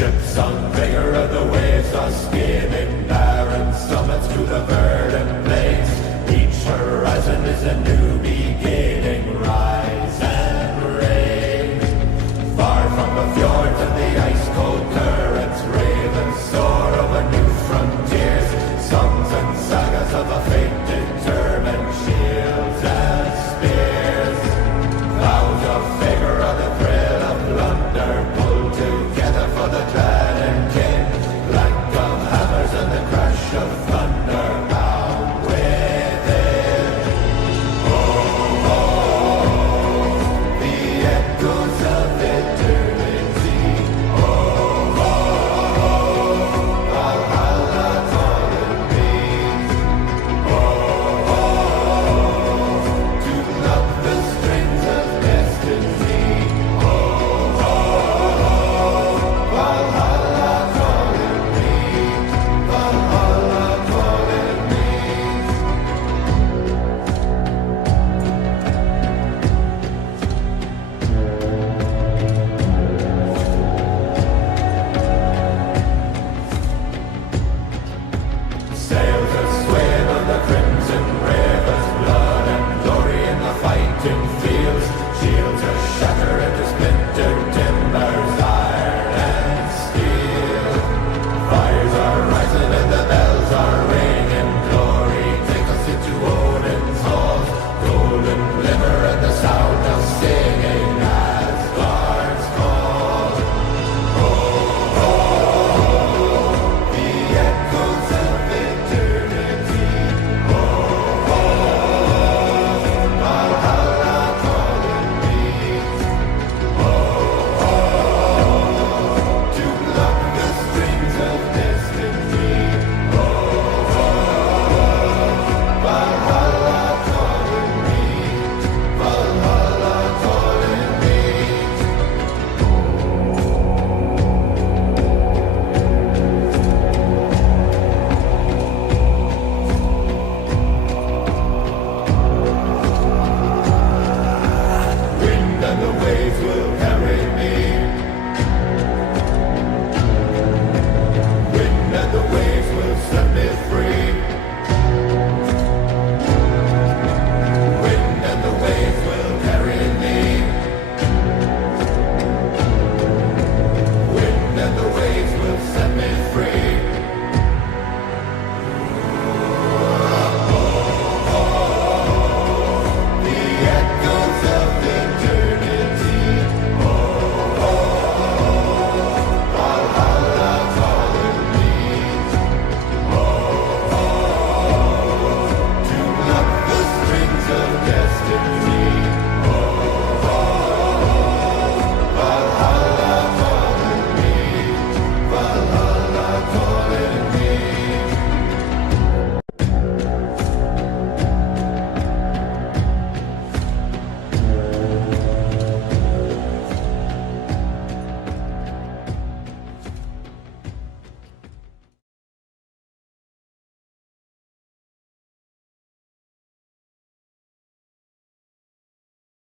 Ships on vigor of the waves are skimming barren summits to the verdant plains. Each horizon is a new beginning, rise and reign. Far from the fjords and the ice-cold currents, ravens soar over new frontiers. Songs and sagas of a fate determined, shields and spears. Vows of favor of the thrill of plunder, pulled together for the clan and kin. Clank of hammers and the crash of thunder, bound within. Oh, oh, the echoes of eternity. Oh, oh, oh, Valhalla calling me. Oh, oh, to love the strings of destiny. Oh, oh, Valhalla calling me. Valhalla calling me. Sails are swaying on the crimson rivers, blood and glory in the fighting fields. Shields are shattered into splintered